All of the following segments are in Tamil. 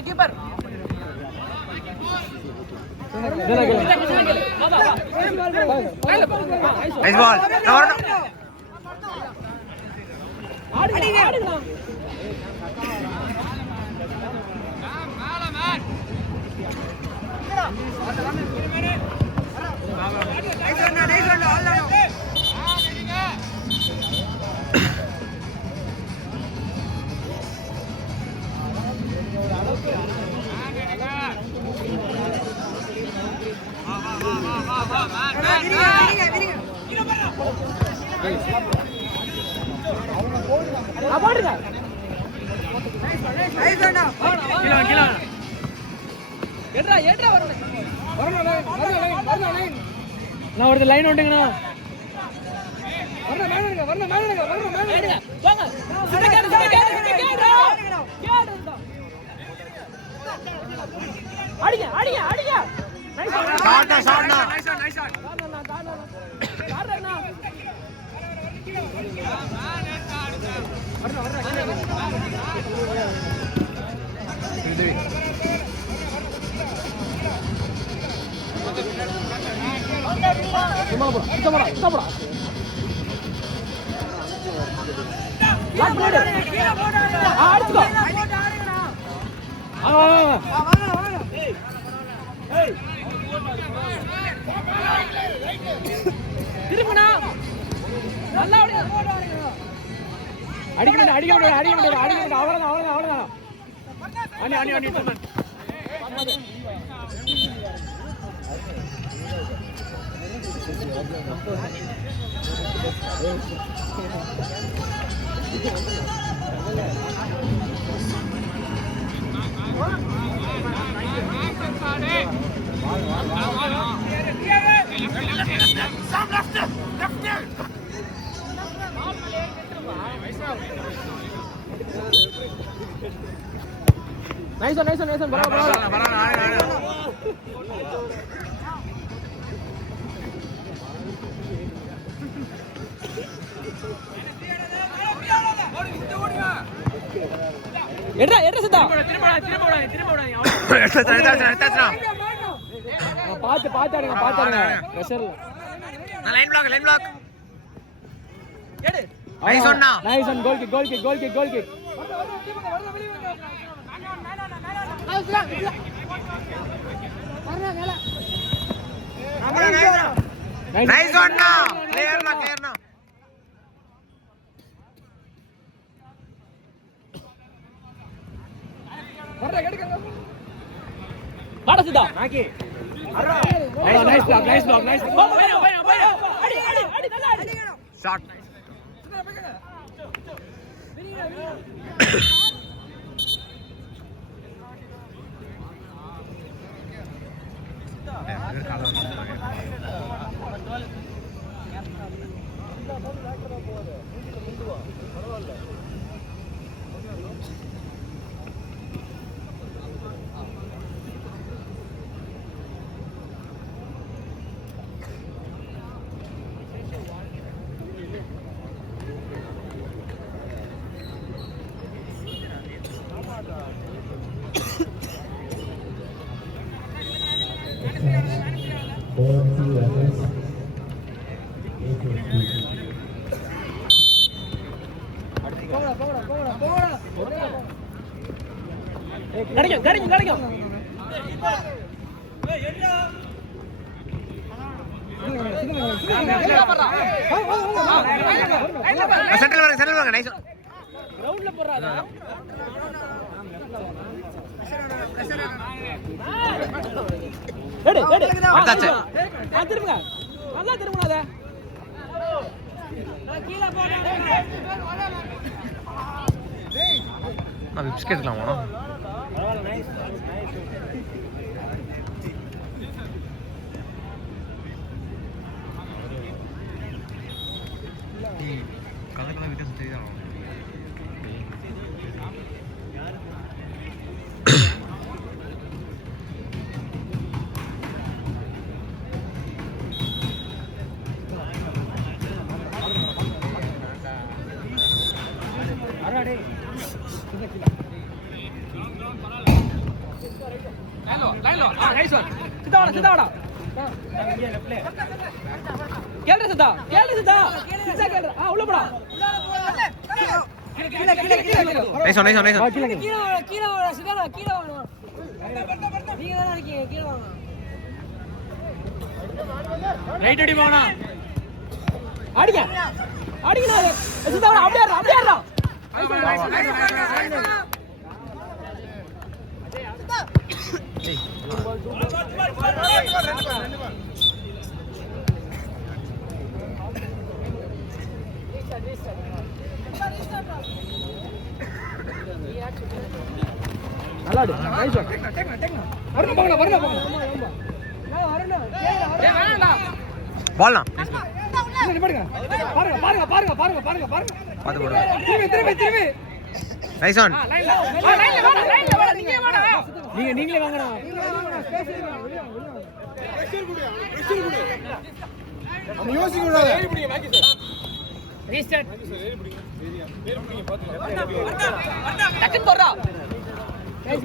கீப்பர் நைஸ் பால் நான் ஒரு லைன் ஓட்டுங்கண்ணா திரும்பினா அடிக்க முடியாது அவ்வளவுதான் நைஸ் எட்ரா சித்தா பாத்தாருங்க பிரஷர்ல லைன் பிளாக் எடு nice one goal kick nice one கிளியர்னா பாடசுதா நாக்கி நைஸ் பிளாக் அடி ஷாட் கிடைக்கும் சென்ட்ரல் வாங்க நைஸ் கிரவுண்ட்ல போறாங்க ரெடி ரெடி அதாச்சு திரும்புங்க நல்லா திரும்புங்க அத நான் கீழ போறேன் நான் விப்ஸ் கேட்கலாமா பரவாயில்லை நைஸ் கலர் வித்தியாசம் தெரியுதா சித்தாடா கேள்ற சித்தா உள்ள போடா நைஸ் நைஸ் நைஸ் கீழ வாங்க சித்தாடா கீழ வாங்க நீங்க தான இருக்கீங்க கீழ வாங்க ரைட் அடி போனா அடிங்க சித்தாடா அப்படியே ஆடுறா நல்லாடு நைஸ் வரணும் பால்னா பாருங்க பாத்து போடு திரும்பி நைஸ் ஆன் நீங்களே வாங்கடா யோசிக்க கூடாது ரீஸ்டார்ட் டக்கன் போறா நைஸ்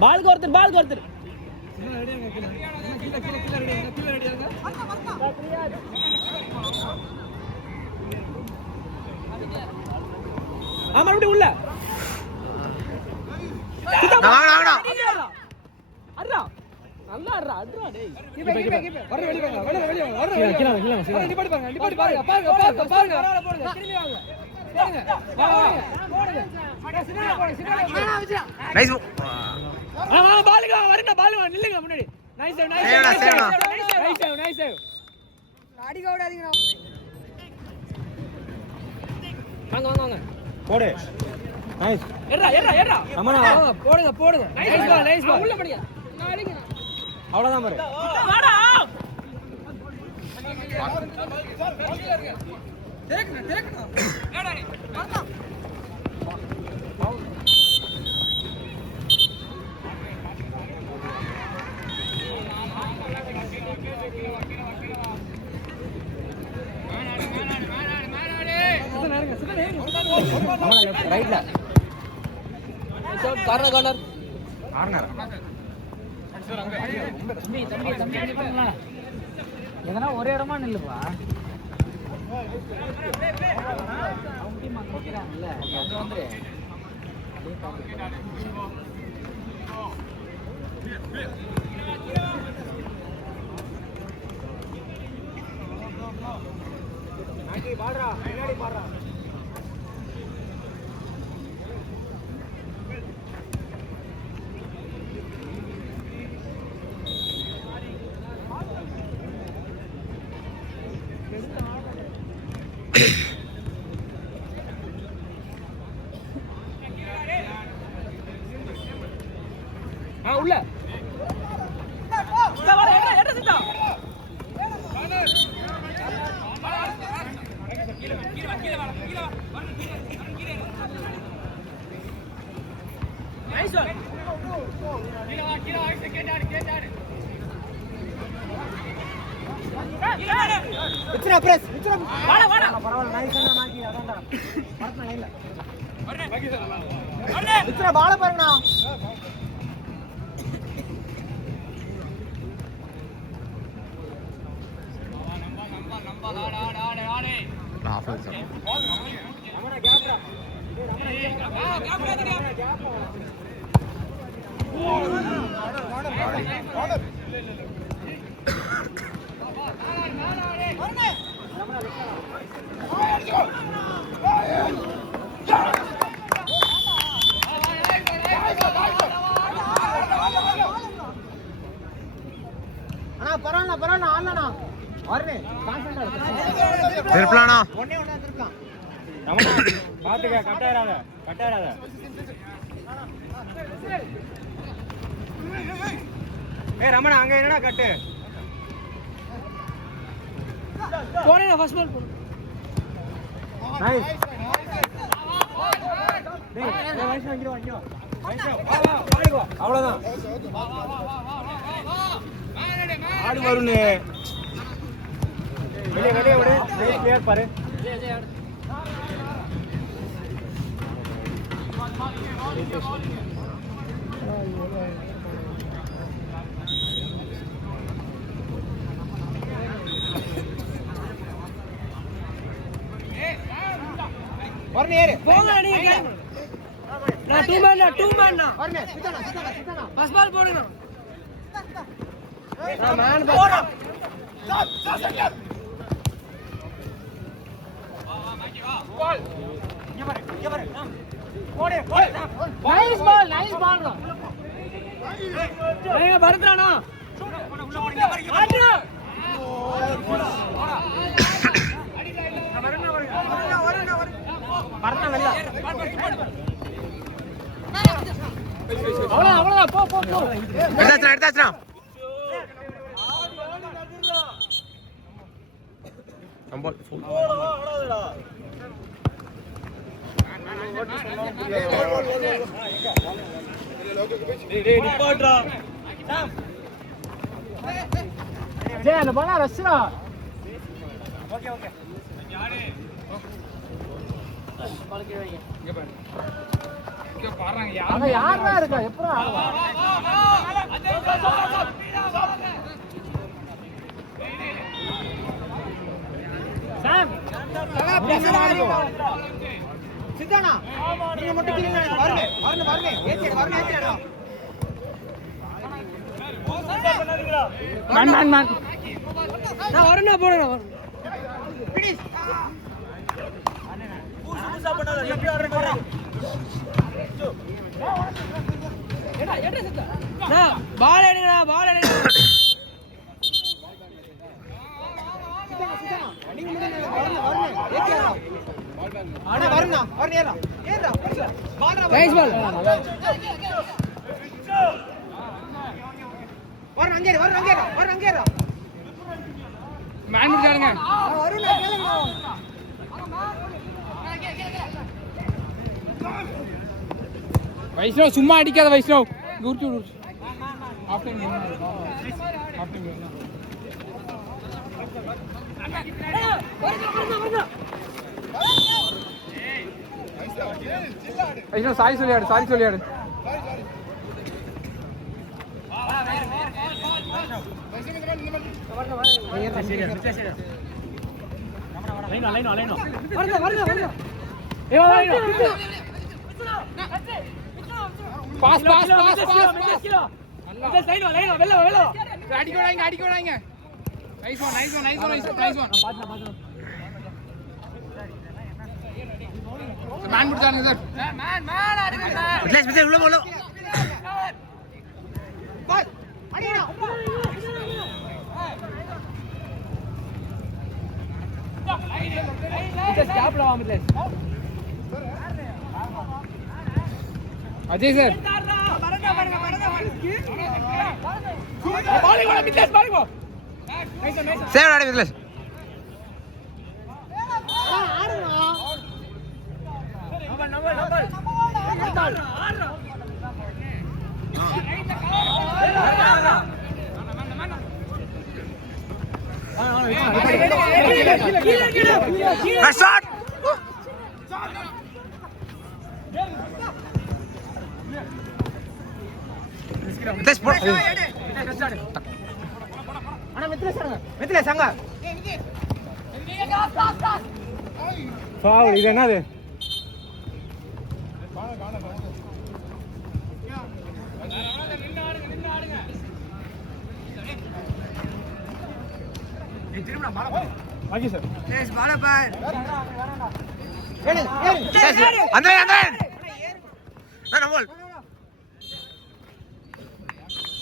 பால் பால் கோர்த்தர் மறுபடியும் உள்ள அர்ரா நல்லா அர்ரா டேய் வர வெளிய வாங்க பாருங்க திரும்பி வாங்க நைஸ் பாலுங்க வரணும் நில்லுங்க முன்னாடி நைஸ் சேவ் அடிக்க விடாதீங்க வாங்க போடு நைஸ் ஏறா அம்மா போடுங்க நைஸ் பால் உள்ள படிங்க அவ்வளவுதான் பாரு வாடா ரைட்ல கார்னர் தம்பி பண்ணலாம் எதனா ஒரே இடமா நில்லுப்பா பாடுறா பின்னாடி பாடுறா உள்ள வித்ரா பிரஸ் வித்ரா வாடா வாடா பரவாயில்லை நைஸா மாக்கி அதான்டா பரட்னா இல்ல வித்ரா பால பாருங்கடா ஆஃப் சார் ரமணா கேப்ரா ரமணா கேப்ரா கேப்ரா திருப்பலானா பாத்துக்க கட்டாயிராத ஏய் ரமணா அங்க என்னடா கட்டு போறேன் ஃபர்ஸ்ட் பால் போடு நைஸ் டேய் வைஸ் வாங்கிடுவா அவ்வளவுதான் ஆடு வருணே வெளியே விடு கிளியர் பாரு வரணும் ஏறு போங்க நீங்க நான் 2 மேன் வரணும் சித்தானா ஃபர்ஸ்ட் பால் போடுங்க மேன் போடா பால் இங்க பாரு போடு நைஸ் பால் ஏய் பரத்ரானா அவ்வளவுதான் போ எடுத்தாச்சுனா நம்பர் டேய் நிப்பாட்றா ஜே அந்த பாலா ரஷ்ரா ஓகே இங்க பாரு இங்க பாறாங்க யாரா இருக்கா எப்பறா சாம் சித்தானா நீங்க மட்டும் கிளீனா வரணும் ஏத்திடா மேன் நான் வரணும் போடுறேன் பிடிஸ் பூசா பண்ணாத எப்படி ஆர்டர் போறா எடா சித்தா நான் பால் எடுங்கடா நீங்க மட்டும் வரணும் ஏத்திடா ஆனா வரணும் ஏறா நைஸ் பால் வரணும் அங்கேறா மேன் முடிச்சாருங்க வைஷ்ணவ் சும்மா அடிக்காத வைஷ்ணவ் ஊர்ச்சி வைஷ்ணவ் சாரி சொல்லியாடு பாஸ் அடிக்கோடாங்க நைஸ் ஒன் மேன் முடிச்சாருங்க சார் விட்லேஷ் உள்ள போல பால் அடிடா அஜய் சார் சேவ் ஆடி விட்லேஷ் ஷாட் விட்லேஷ் போ அண்ணா மித்லேஷ் அங்க ஃபவுல் இது என்னது அந்த